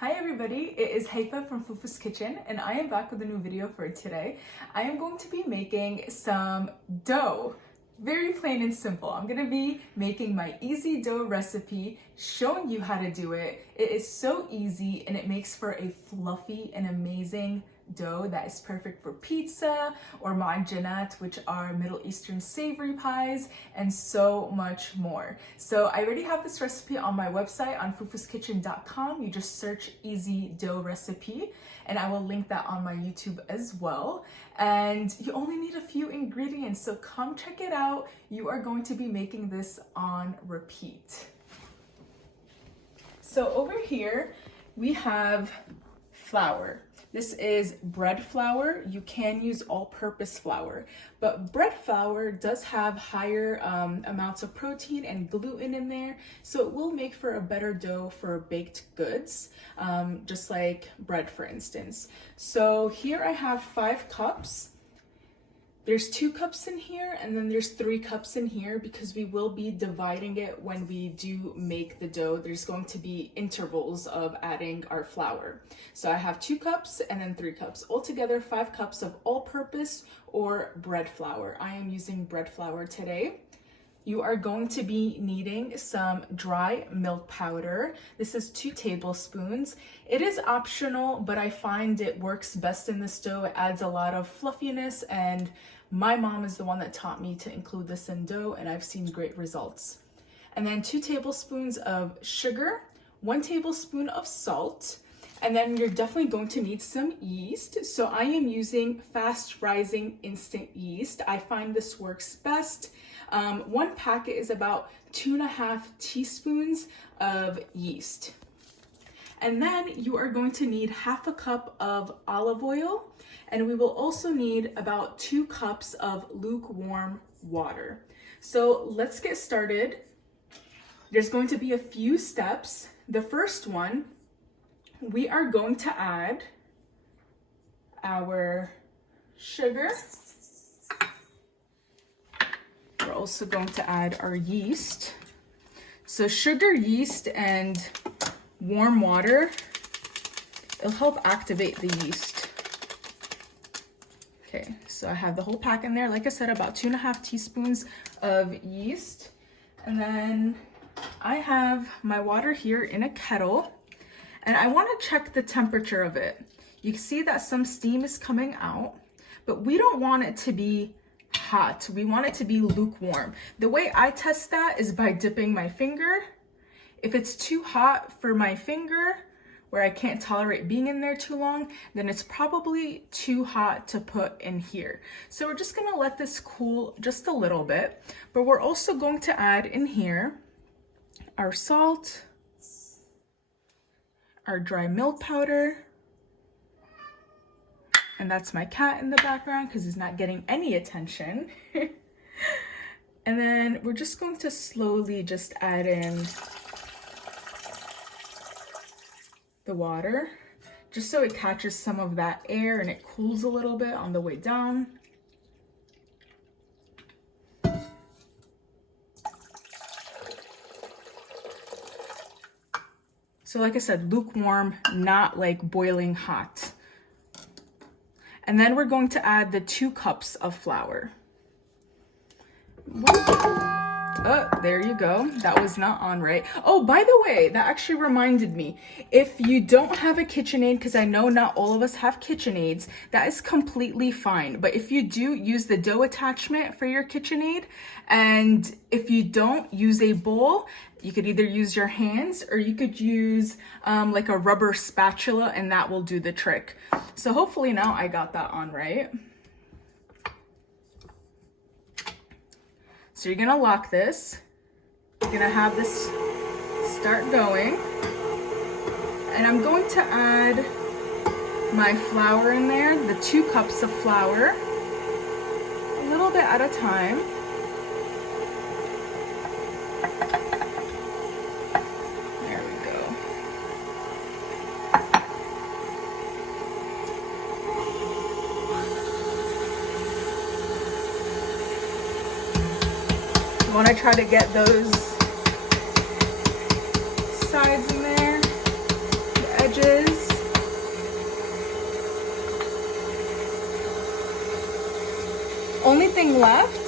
Hi everybody, it is Haifa from Fufu's Kitchen and I am back with a new video for today. I am going to be making some dough. Very plain and simple. I'm going to be making my easy dough recipe, showing you how to do it. It is so easy and it makes for a fluffy and amazing dough that is perfect for pizza or ma'ajanat, which are Middle Eastern savory pies, and so much more. So I already have this recipe on my website on fufuskitchen.com. You just search easy dough recipe and I will link that on my YouTube as well. And you only need a few ingredients, so come check it out. You are going to be making this on repeat. So over here we have flour. This is bread flour. You can use all-purpose flour, but bread flour does have higher amounts of protein and gluten in there, so it will make for a better dough for baked goods, just like bread, for instance. So here I have 5 cups. There's 2 cups in here and then there's 3 cups in here because we will be dividing it when we do make the dough. There's going to be intervals of adding our flour. So I have 2 cups and then 3 cups. Altogether 5 cups of all-purpose or bread flour. I am using bread flour today. You are going to be needing some dry milk powder. This is 2 tablespoons. It is optional, but I find it works best in this dough. It adds a lot of fluffiness, and my mom is the one that taught me to include this in dough, and I've seen great results. And then 2 tablespoons of sugar, 1 tablespoon of salt, and then you're definitely going to need some yeast. So I am using fast rising instant yeast. I find this works best. 1 packet is about 2.5 teaspoons of yeast. And then you are going to need 1/2 cup of olive oil, and we will also need about 2 cups of lukewarm water. So let's get started. There's going to be a few steps. The first one, we are going to add our sugar. We're also going to add our yeast. So sugar, yeast, and warm water, it'll help activate the yeast. Okay, so I have the whole pack in there. Like I said, about 2.5 teaspoons of yeast. And then I have my water here in a kettle, and I want to check the temperature of it. You can see that some steam is coming out, but we don't want it to be hot. We want it to be lukewarm. The way I test that is by dipping my finger. If it's too hot for my finger, where I can't tolerate being in there too long, then it's probably too hot to put in here. So we're just gonna let this cool just a little bit, but we're also going to add in here our salt, our dry milk powder, and that's my cat in the background because he's not getting any attention. And then we're just going to slowly just add in the water, just so it catches some of that air and it cools a little bit on the way down. So like I said, lukewarm, not like boiling hot. And then we're going to add the 2 cups of flour. Oh, there you go. That was not on right. Oh, by the way, that actually reminded me. If you don't have a KitchenAid, because I know not all of us have KitchenAids, that is completely fine. But if you do, use the dough attachment for your KitchenAid. And if you don't, use a bowl. You could either use your hands or you could use like a rubber spatula, and that will do the trick. So hopefully now I got that on right. So you're gonna lock this. You're gonna have this start going. And I'm going to add my flour in there, the 2 cups of flour, a little bit at a time. There we go. You want to try to get those sides in there, the edges. left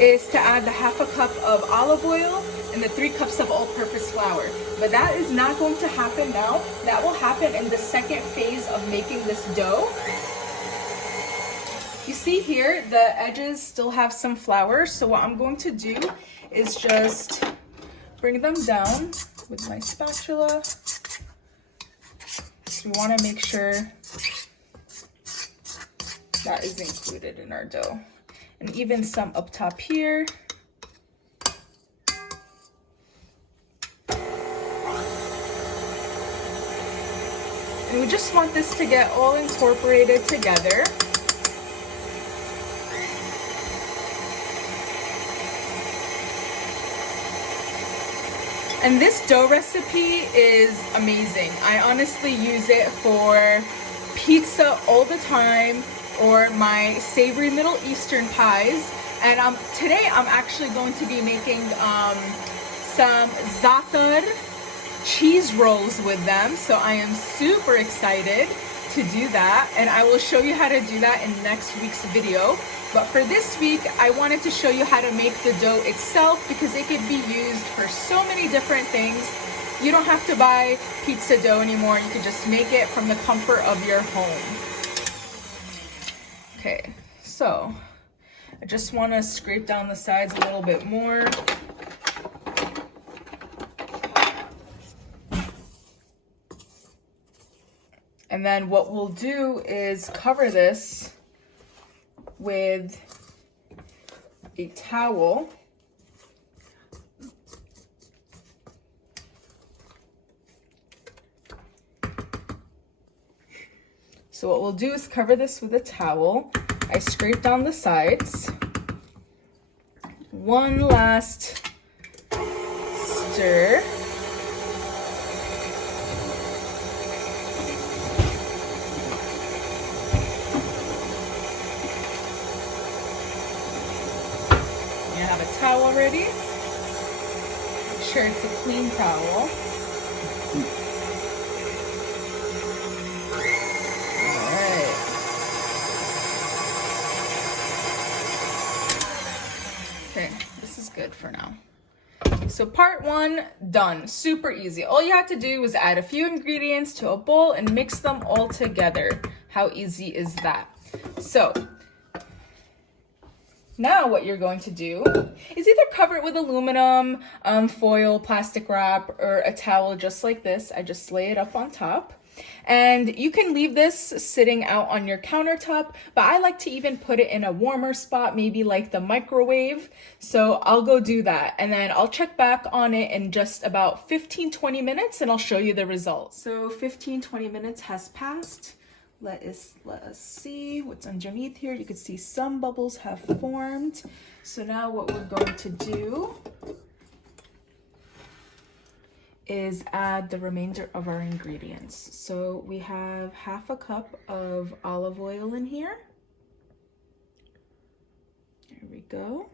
is to add the 1/2 cup of olive oil and the 3 cups of all-purpose flour. But that is not going to happen now. That will happen in the second phase of making this dough. You see here, the edges still have some flour. So what I'm going to do is just bring them down with my spatula. So we want to make sure that is included in our dough. And even some up top here. And we just want this to get all incorporated together. And this dough recipe is amazing. I honestly use it for pizza all the time, or my savory Middle Eastern pies. And today I'm actually going to be making some za'atar cheese rolls with them. So I am super excited to do that. And I will show you how to do that in next week's video. But for this week, I wanted to show you how to make the dough itself because it could be used for so many different things. You don't have to buy pizza dough anymore. You can just make it from the comfort of your home. Okay, so I just want to scrape down the sides a little bit more. And then what we'll do is cover this with a towel. So what we'll do is cover this with a towel. I scrape down the sides. One last stir. Towel ready. Make sure it's a clean towel. Alright. Okay, this is good for now. So part 1 done. Super easy. All you have to do is add a few ingredients to a bowl and mix them all together. How easy is that? So now what you're going to do is either cover it with aluminum, foil, plastic wrap, or a towel just like this. I just lay it up on top. And you can leave this sitting out on your countertop, but I like to even put it in a warmer spot, maybe like the microwave. So I'll go do that. And then I'll check back on it in just about 15-20 minutes and I'll show you the results. So 15-20 minutes has passed. Let us see what's underneath here. You can see some bubbles have formed. So now what we're going to do is add the remainder of our ingredients. So we have 1/2 cup of olive oil in here. There we go.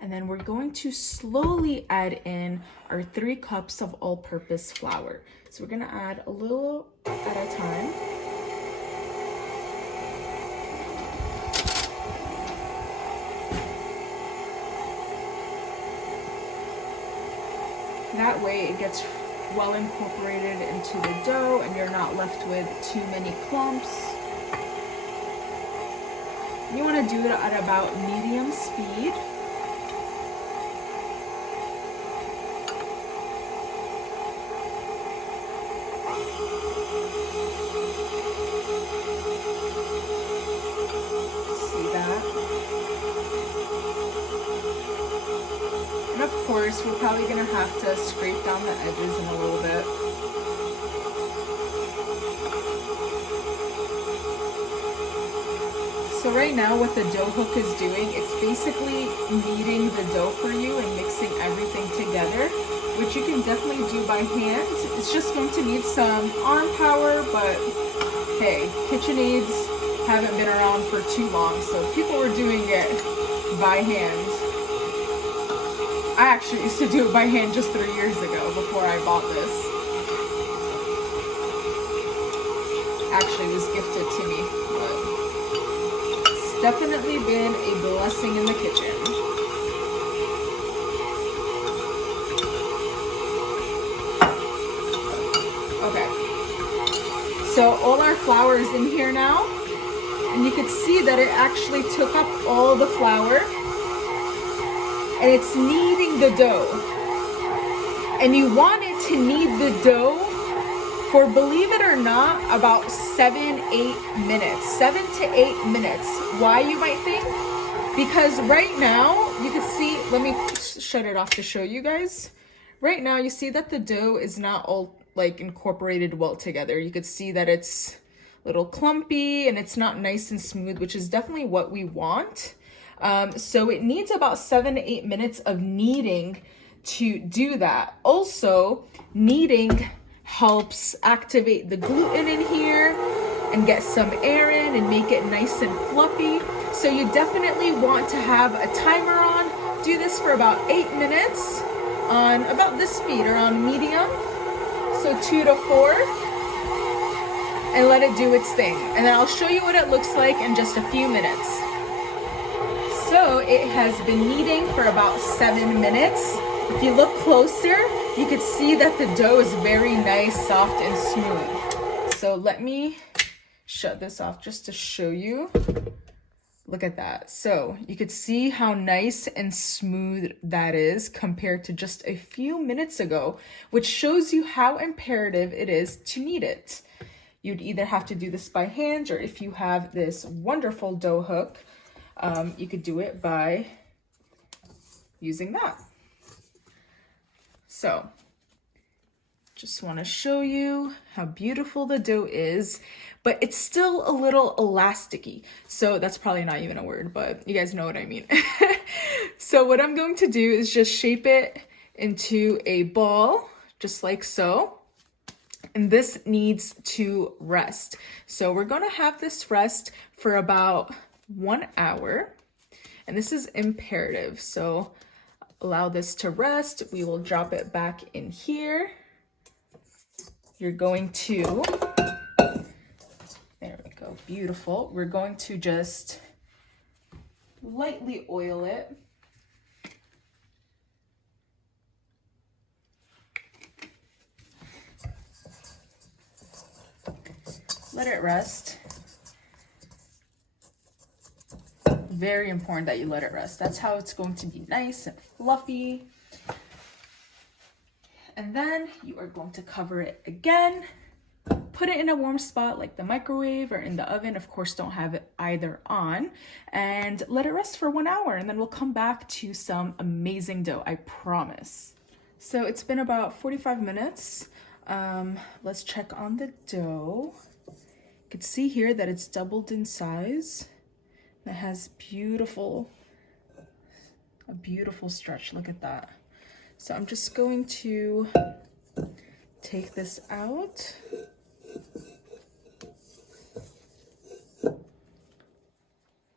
And then we're going to slowly add in our 3 cups of all-purpose flour. So we're gonna add a little at a time. That way it gets well incorporated into the dough and you're not left with too many clumps. You wanna do it at about medium speed. And of course, we're probably gonna have to scrape down the edges in a little bit. So right now what the dough hook is doing, it's basically kneading the dough for you and mixing everything together, which you can definitely do by hand. It's just going to need some arm power, but hey, KitchenAids haven't been around for too long, so people were doing it by hand. I actually used to do it by hand just 3 years ago before I bought this. Actually, it was gifted to me, but definitely been a blessing in the kitchen. Okay, so all our flour is in here now, and you can see that it actually took up all the flour, and it's kneading the dough. And you want it to knead the dough for, believe it or not, about 7-8 minutes. 7 to 8 minutes. Why, you might think? Because right now, you can see, let me shut it off to show you guys. Right now, you see that the dough is not all like incorporated well together. You could see that it's a little clumpy and it's not nice and smooth, which is definitely what we want. So it needs about 7 to 8 minutes of kneading to do that. Also, kneading helps activate the gluten in here and get some air in and make it nice and fluffy. So you definitely want to have a timer on. Do this for about 8 minutes on about this speed, around medium. So 2 to 4. And let it do its thing. And then I'll show you what it looks like in just a few minutes. So it has been kneading for about 7 minutes. If you look closer, you can see that the dough is very nice, soft, and smooth. So let me shut this off just to show you. Look at that. So you could see how nice and smooth that is compared to just a few minutes ago, which shows you how imperative it is to knead it. You'd either have to do this by hand, or if you have this wonderful dough hook, you could do it by using that. So, just want to show you how beautiful the dough is, but it's still a little elasticy. So that's probably not even a word, but you guys know what I mean. So what I'm going to do is just shape it into a ball, just like so. And this needs to rest. So we're going to have this rest for about 1 hour. And this is imperative. So allow this to rest. We will drop it back in here. You're going to, there we go, beautiful. We're going to just lightly oil it. Let it rest. Very important that you let it rest. That's how it's going to be nice and fluffy. And then you are going to cover it again. Put it in a warm spot like the microwave or in the oven. Of course, don't have it either on. And let it rest for 1 hour. And then we'll come back to some amazing dough, I promise. So it's been about 45 minutes. Let's check on the dough. You can see here that it's doubled in size. It has a beautiful stretch. Look at that. So I'm just going to take this out.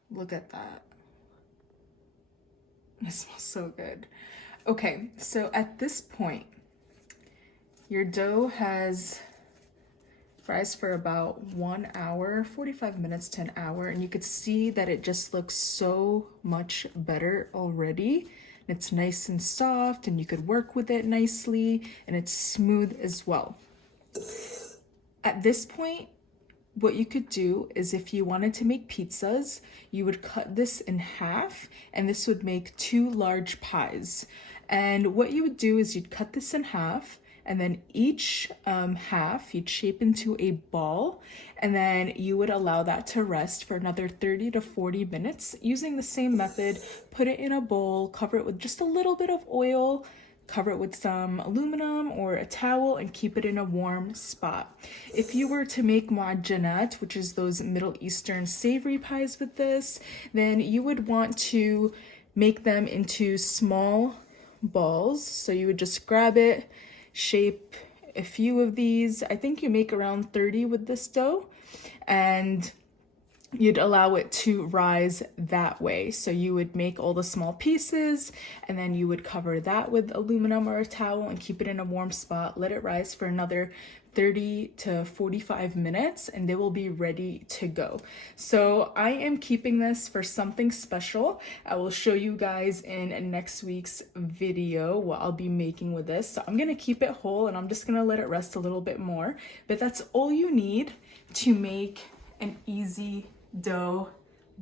Look at that. It smells so good. Okay, so at this point, your dough has fries for about 1 hour, 45 minutes to an hour, and you could see that it just looks so much better already. It's nice and soft, and you could work with it nicely, and it's smooth as well. At this point, what you could do is, if you wanted to make pizzas, you would cut this in half, and this would make 2 large pies. And what you would do is you'd cut this in half, and then each half you'd shape into a ball, and then you would allow that to rest for another 30 to 40 minutes using the same method. Put it in a bowl, cover it with just a little bit of oil, cover it with some aluminum or a towel, and keep it in a warm spot. If you were to make muajanat, which is those Middle Eastern savory pies with this, then you would want to make them into small balls. So you would just grab it, shape a few of these. I think you make around 30 with this dough, and you'd allow it to rise that way. So you would make all the small pieces, and then you would cover that with aluminum or a towel and keep it in a warm spot. Let it rise for another 30 to 45 minutes and they will be ready to go. So I am keeping this for something special. I will show you guys in next week's video what I'll be making with this. So I'm gonna keep it whole and I'm just gonna let it rest a little bit more. But that's all you need to make an easy dough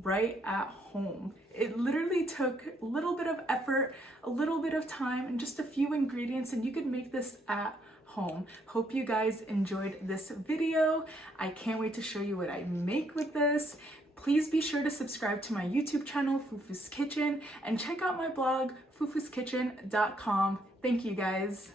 right at home. It literally took a little bit of effort, a little bit of time, and just a few ingredients, and you could make this at home. Hope you guys enjoyed this video. I can't wait to show you what I make with this. Please be sure to subscribe to my YouTube channel, Fufu's Kitchen, and check out my blog, fufuskitchen.com. Thank you guys.